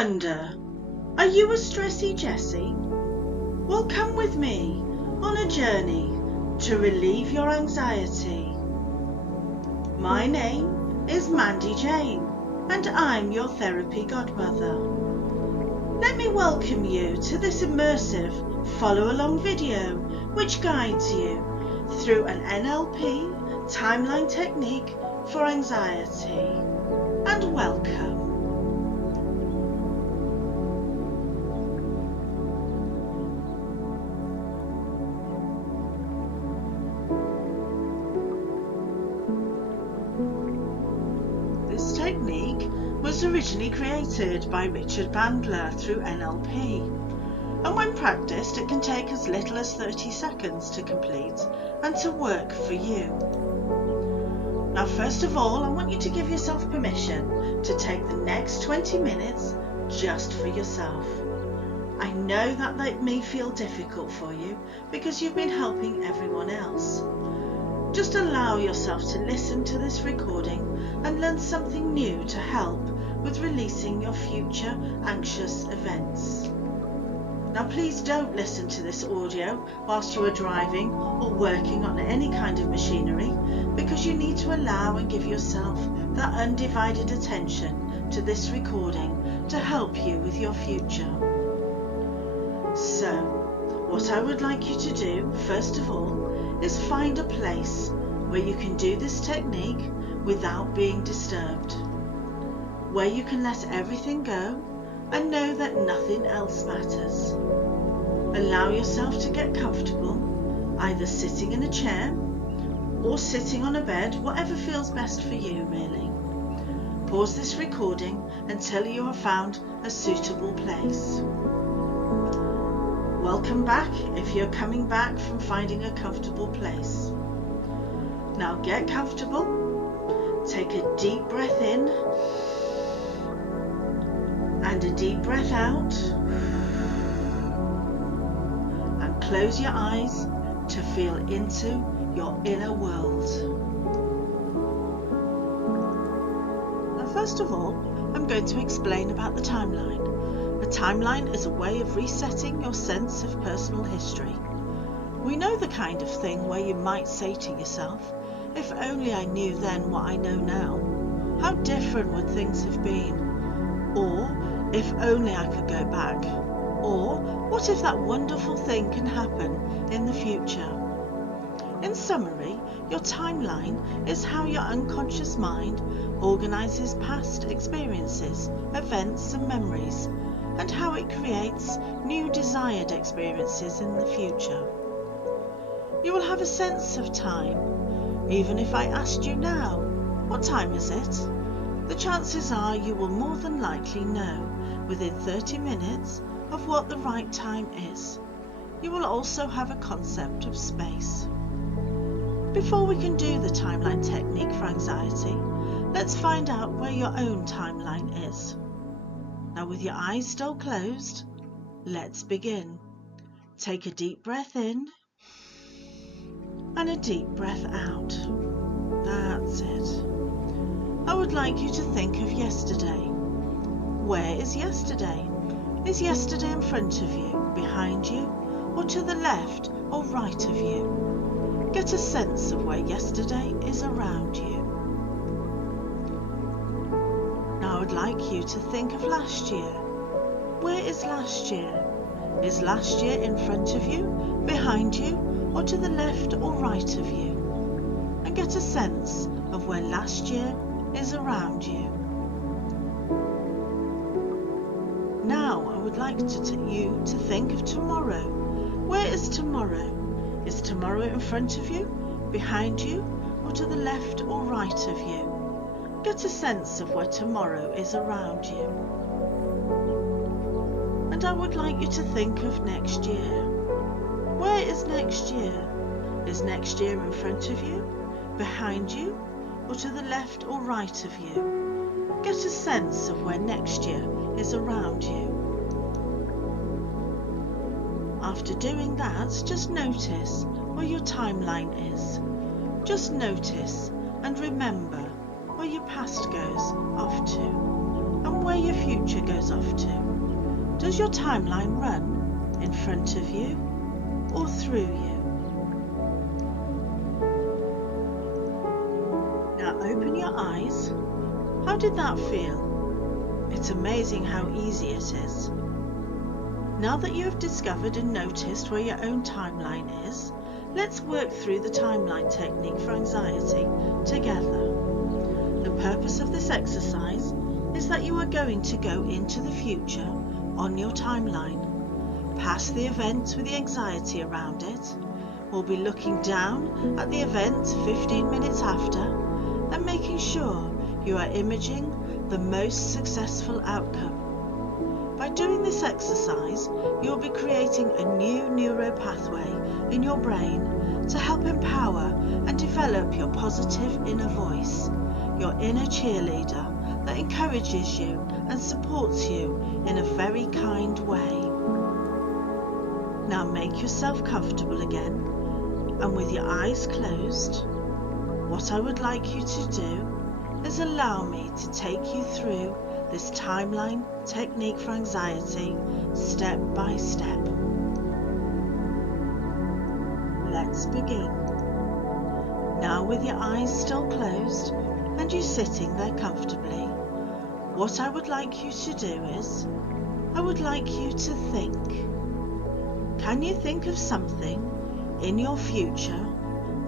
wonder, are you a stressy Jessie? Well, come with me on a journey to relieve your anxiety. My name is Mandy Jane, and I'm your therapy godmother. Let me welcome you to this immersive follow-along video which guides you through an NLP Timeline Technique for anxiety. And welcome. This technique was originally created by Richard Bandler through NLP, and when practiced it can take as little as 30 seconds to complete and to work for you. Now, first of all, I want you to give yourself permission to take the next 20 minutes just for yourself. I know that may feel difficult for you because you've been helping everyone else. Just allow yourself to listen to this recording and learn something new to help with releasing your future anxious events. Now, please don't listen to this audio whilst you are driving or working on any kind of machinery, because you need to allow and give yourself that undivided attention to this recording to help you with your future. So, what I would like you to do, first of all, is find a place where you can do this technique without being disturbed, where you can let everything go and know that nothing else matters. Allow yourself to get comfortable, either sitting in a chair or sitting on a bed, whatever feels best for you, really. Pause this recording until you have found a suitable place. Welcome back if you're coming back from finding a comfortable place. Now get comfortable, take a deep breath in and a deep breath out, and close your eyes to feel into your inner world. Now, first of all, I'm going to explain about the timeline. A timeline is a way of resetting your sense of personal history. We know the kind of thing where you might say to yourself, if only I knew then what I know now, how different would things have been? Or, if only I could go back. Or, what if that wonderful thing can happen in the future? In summary, your timeline is how your unconscious mind organises past experiences, events and memories, and how it creates new desired experiences in the future. You will have a sense of time. Even if I asked you now, what time is it? The chances are you will more than likely know within 30 minutes of what the right time is. You will also have a concept of space. Before we can do the timeline technique for anxiety, let's find out where your own timeline is. Now, with your eyes still closed, let's begin. Take a deep breath in and a deep breath out. That's it. I would like you to think of yesterday. Where is yesterday? Is yesterday in front of you, behind you, or to the left or right of you? Get a sense of where yesterday is around you. Now I would like you to think of last year. Where is last year? Is last year in front of you, behind you, or to the left or right of you? And get a sense of where last year is around you. Now I would like you to think of tomorrow. Where is tomorrow? Is tomorrow in front of you, behind you, or to the left or right of you? Get a sense of where tomorrow is around you. And I would like you to think of next year. Where is next year? Is next year in front of you, behind you, or to the left or right of you? Get a sense of where next year is around you. After doing that, just notice where your timeline is. Just notice and remember where your past goes off to. and where your future goes off to. Does your timeline run in front of you or through you? Now open your eyes. How did that feel? It's amazing how easy it is. Now that you have discovered and noticed where your own timeline is, let's work through the timeline technique for anxiety together. The purpose of this exercise is that you are going to go into the future on your timeline, past the event with the anxiety around it. We'll be looking down at the event 15 minutes after and making sure you are imaging the most successful outcome. By doing this exercise, you will be creating a new neuro pathway in your brain to help empower and develop your positive inner voice, your inner cheerleader that encourages you and supports you in a very kind way. Now make yourself comfortable again, and with your eyes closed, what I would like you to do is allow me to take you through this timeline technique for anxiety step by step. Let's begin. Now with your eyes still closed and you sitting there comfortably, what I would like you to do is, I would like you to think. Can you think of something in your future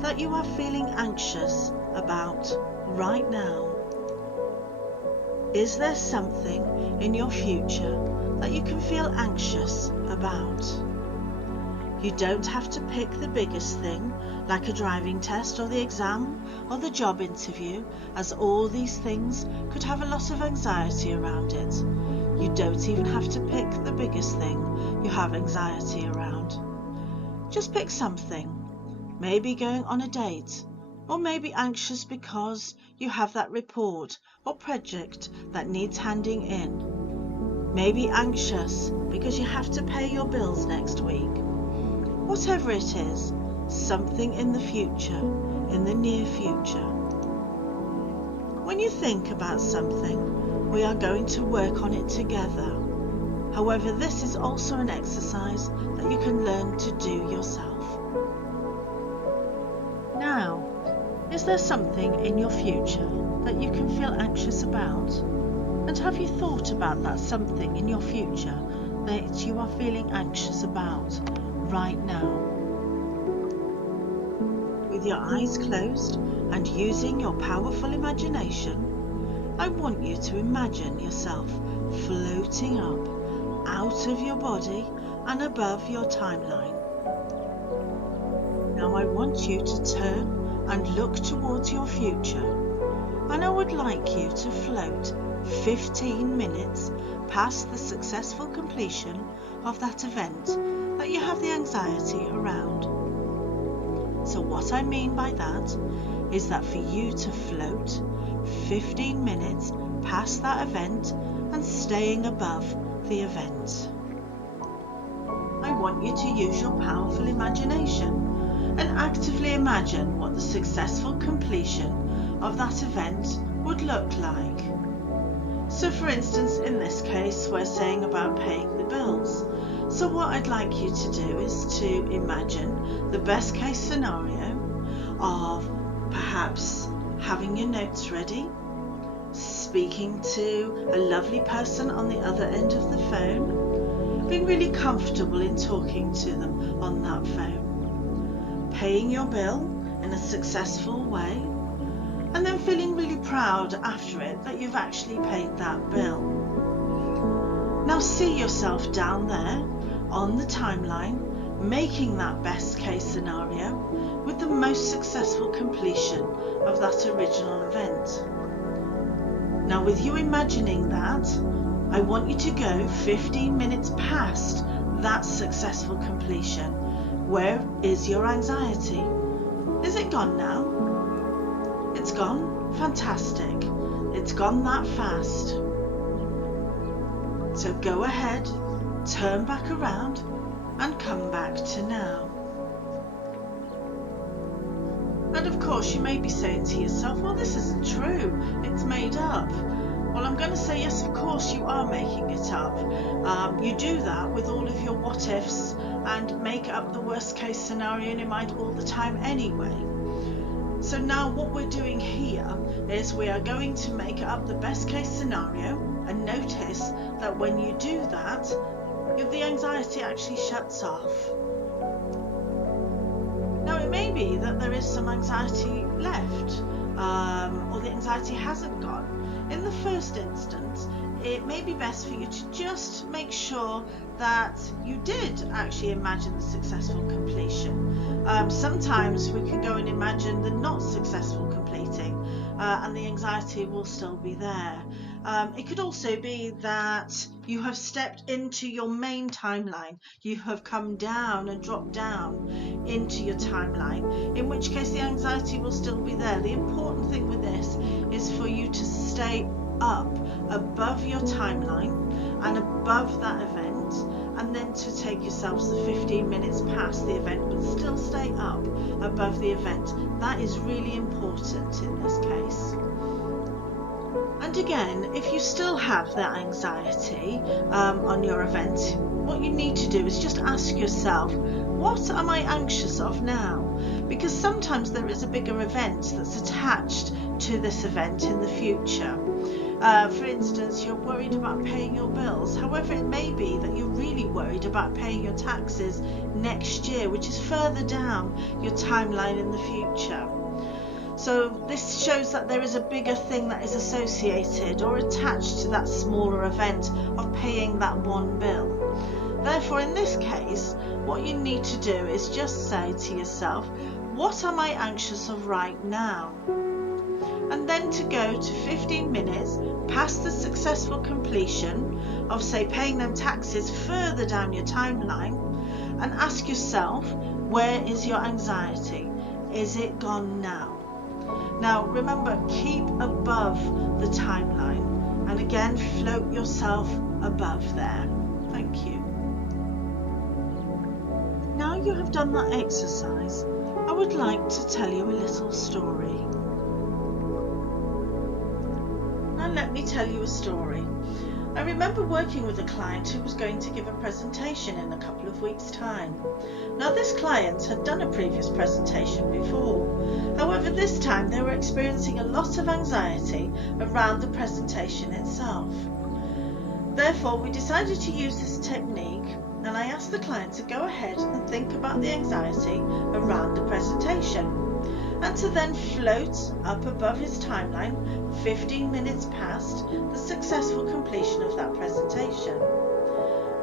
that you are feeling anxious about right now? Is there something in your future that you can feel anxious about? You don't have to pick the biggest thing, like a driving test or the exam or the job interview, as all these things could have a lot of anxiety around it. You don't even have to pick the biggest thing you have anxiety around. Just pick something, maybe going on a date, or maybe anxious because you have that report or project that needs handing in. Maybe anxious because you have to pay your bills next week. Whatever it is, something in the future, in the near future. When you think about something, we are going to work on it together. However, this is also an exercise that you can learn to do yourself. Now, is there something in your future that you can feel anxious about? And have you thought about that something in your future that you are feeling anxious about right now? With your eyes closed and using your powerful imagination, I want you to imagine yourself floating up out of your body and above your timeline. Now I want you to turn and look towards your future, and I would like you to float 15 minutes past the successful completion of that event that you have the anxiety around. So what I mean by that is that for you to float 15 minutes past that event and staying above the event. I want you to use your powerful imagination and actively imagine what the successful completion of that event would look like. So for instance, in this case, we're saying about paying the bills. So what I'd like you to do is to imagine the best case scenario of perhaps having your notes ready, speaking to a lovely person on the other end of the phone, being really comfortable in talking to them on that phone, paying your bill in a successful way, and then feeling really proud after it that you've actually paid that bill. Now see yourself down there on the timeline, making that best case scenario with the most successful completion of that original event. Now with you imagining that, I want you to go 15 minutes past that successful completion. Where is your anxiety? Is it gone now? It's gone? Fantastic. It's gone that fast. So go ahead, turn back around and come back to now. And of course you may be saying to yourself, well, this isn't true, it's made up. Well, I'm going to say yes, of course you are making it up. You do that with all of your what ifs and make up the worst case scenario in your mind all the time anyway. So now what we're doing here is we are going to make up the best case scenario, and notice that when you do that, the anxiety actually shuts off. Now it may be that there is some anxiety left, or the anxiety hasn't gone. In the first instance, it may be best for you to just make sure that you did actually imagine the successful completion. Sometimes we can go and imagine the not successful completing, and the anxiety will still be there. It could also be that you have stepped into your main timeline. You have come down and dropped down into your timeline, in which case the anxiety will still be there. The important thing with this is for you to stay up above your timeline and above that event, and then to take yourselves the 15 minutes past the event but still stay up above the event. That is really important in this case. And again, if you still have that anxiety on your event, what you need to do is just ask yourself, what am I anxious of now? Because sometimes there is a bigger event that's attached to this event in the future. For instance, you're worried about paying your bills. However, it may be that you're really worried about paying your taxes next year, which is further down your timeline in the future. So this shows that there is a bigger thing that is associated or attached to that smaller event of paying that one bill. Therefore, in this case, what you need to do is just say to yourself, what am I anxious of right now? And then to go to 15 minutes past the successful completion of, say, paying them taxes further down your timeline, and ask yourself, where is your anxiety? Is it gone now? Now remember, keep above the timeline, and again float yourself above there. Thank you. Now you have done that exercise, I would like to tell you a little story. Now let me tell you a story. I remember working with a client who was going to give a presentation in a couple of weeks' time. Now this client had done a previous presentation before. However, this time they were experiencing a lot of anxiety around the presentation itself. Therefore, we decided to use this technique, and I asked the client to go ahead and think about the anxiety around the presentation, and to then float up above his timeline 15 minutes past the successful completion of that presentation.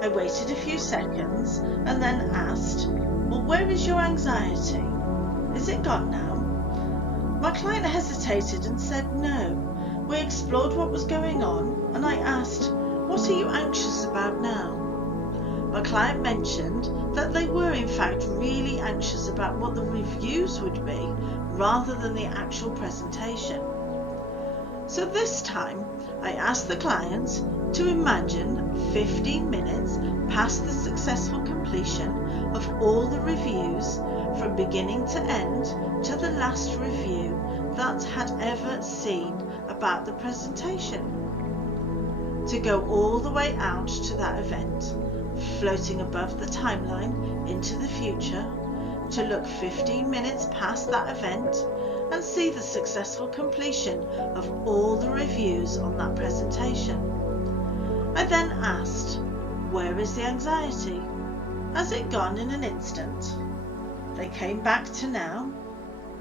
I waited a few seconds and then asked, well, where is your anxiety? Is it gone now? My client hesitated and said no. We explored what was going on, and I asked, what are you anxious about now? My client mentioned that they were in fact really anxious about what the reviews would be rather than the actual presentation. So this time I asked the client to imagine 15 minutes past the successful completion of all the reviews from beginning to end to the last review that had ever seen about the presentation. To go all the way out to that event, floating above the timeline into the future, to look 15 minutes past that event and see the successful completion of all the reviews on that presentation. I then asked, where is the anxiety? Has it gone in an instant? They came back to now,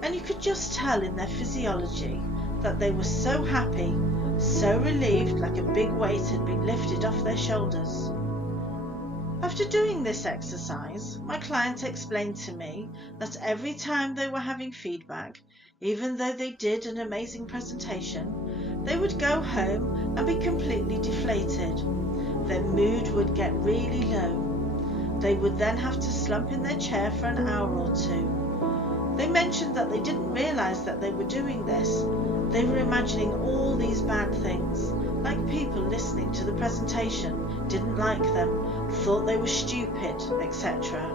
and you could just tell in their physiology that they were so happy, so relieved, like a big weight had been lifted off their shoulders. After doing this exercise, my client explained to me that every time they were having feedback, even though they did an amazing presentation, they would go home and be completely deflated. Their mood would get really low. They would then have to slump in their chair for an hour or two. They mentioned that they didn't realise that they were doing this. They were imagining all these bad things, like people listening to the presentation didn't like them, thought they were stupid, etc.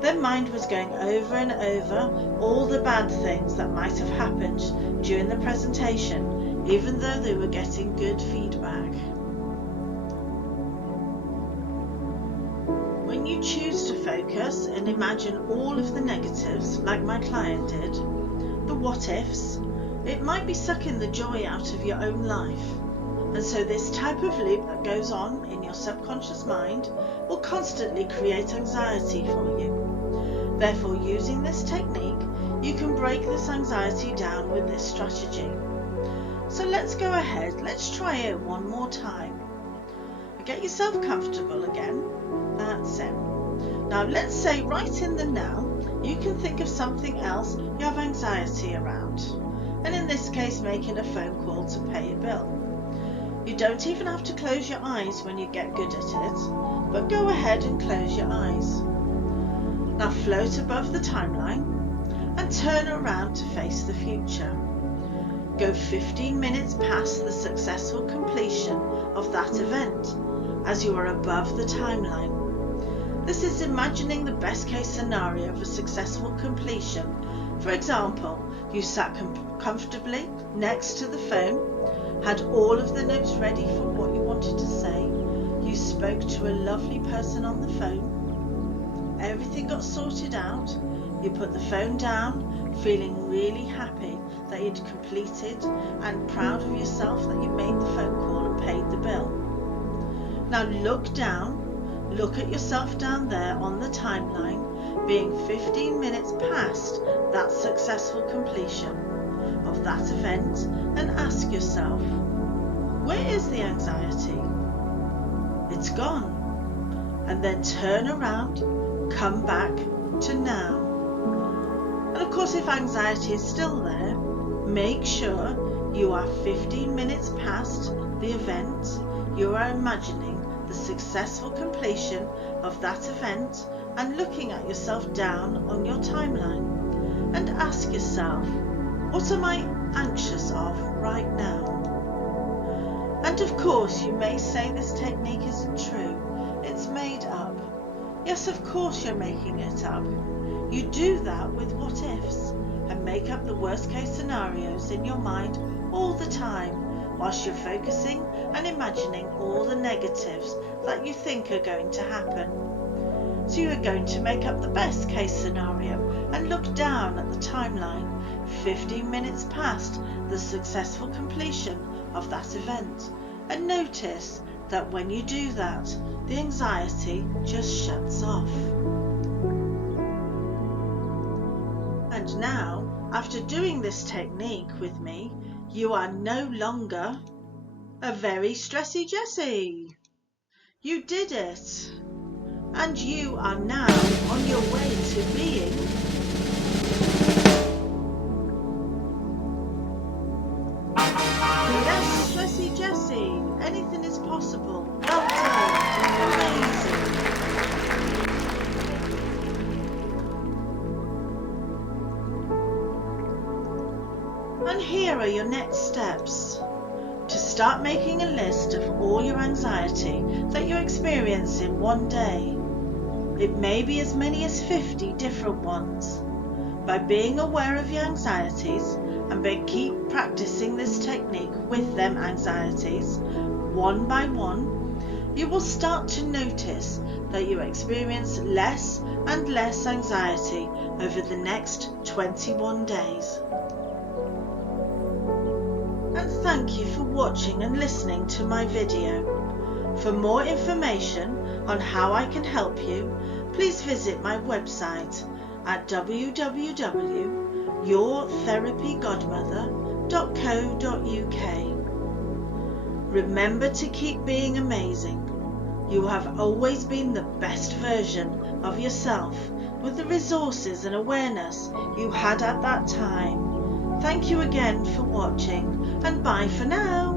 Their mind was going over and over all the bad things that might have happened during the presentation even though they were getting good feedback. When you choose to focus and imagine all of the negatives, like my client did, the what ifs, it might be sucking the joy out of your own life. And so this type of loop that goes on in your subconscious mind will constantly create anxiety for you. Therefore, using this technique, you can break this anxiety down with this strategy. So let's go ahead, let's try it one more time. Get yourself comfortable again. That's it. Now let's say right in the now, you can think of something else you have anxiety around. And in this case, making a phone call to pay a bill. You don't even have to close your eyes when you get good at it, but go ahead and close your eyes. Now float above the timeline and turn around to face the future. Go 15 minutes past the successful completion of that event as you are above the timeline. This is imagining the best case scenario of a successful completion. For example, you sat comfortably next to the phone, had all of the notes ready for what you wanted to say, you spoke to a lovely person on the phone, everything got sorted out, you put the phone down, feeling really happy that you'd completed and proud of yourself that you made the phone call and paid the bill. Now look down, look at yourself down there on the timeline, being 15 minutes past that successful completion of that event, and ask yourself, where is the anxiety? It's gone. And then turn around, come back to now. And of course, if anxiety is still there, make sure you are 15 minutes past the event. You are imagining the successful completion of that event and looking at yourself down on your timeline, and ask yourself, what am I anxious of right now? And of course, you may say this technique isn't true, it's made up. Yes, of course you're making it up. You do that with what ifs and make up the worst case scenarios in your mind all the time, whilst you're focusing and imagining all the negatives that you think are going to happen. So you are going to make up the best case scenario and look down at the timeline 15 minutes past the successful completion of that event, and notice that when you do that, the anxiety just shuts off. And now, after doing this technique with me, you are no longer a very stressy Jessie. You did it. And you are now on your way to being less stressy Jessie. Anything is possible. Well done. Amazing. And here are your next steps. To start making a list of all your anxiety that you experience in one day. It may be as many as 50 different ones. By being aware of your anxieties and by keep practicing this technique with them anxieties, one by one, you will start to notice that you experience less and less anxiety over the next 21 days. And thank you for watching and listening to my video. For more information on how I can help you, please visit my website at www.yourtherapygodmother.co.uk. Remember to keep being amazing. You have always been the best version of yourself with the resources and awareness you had at that time. Thank you again for watching, and bye for now.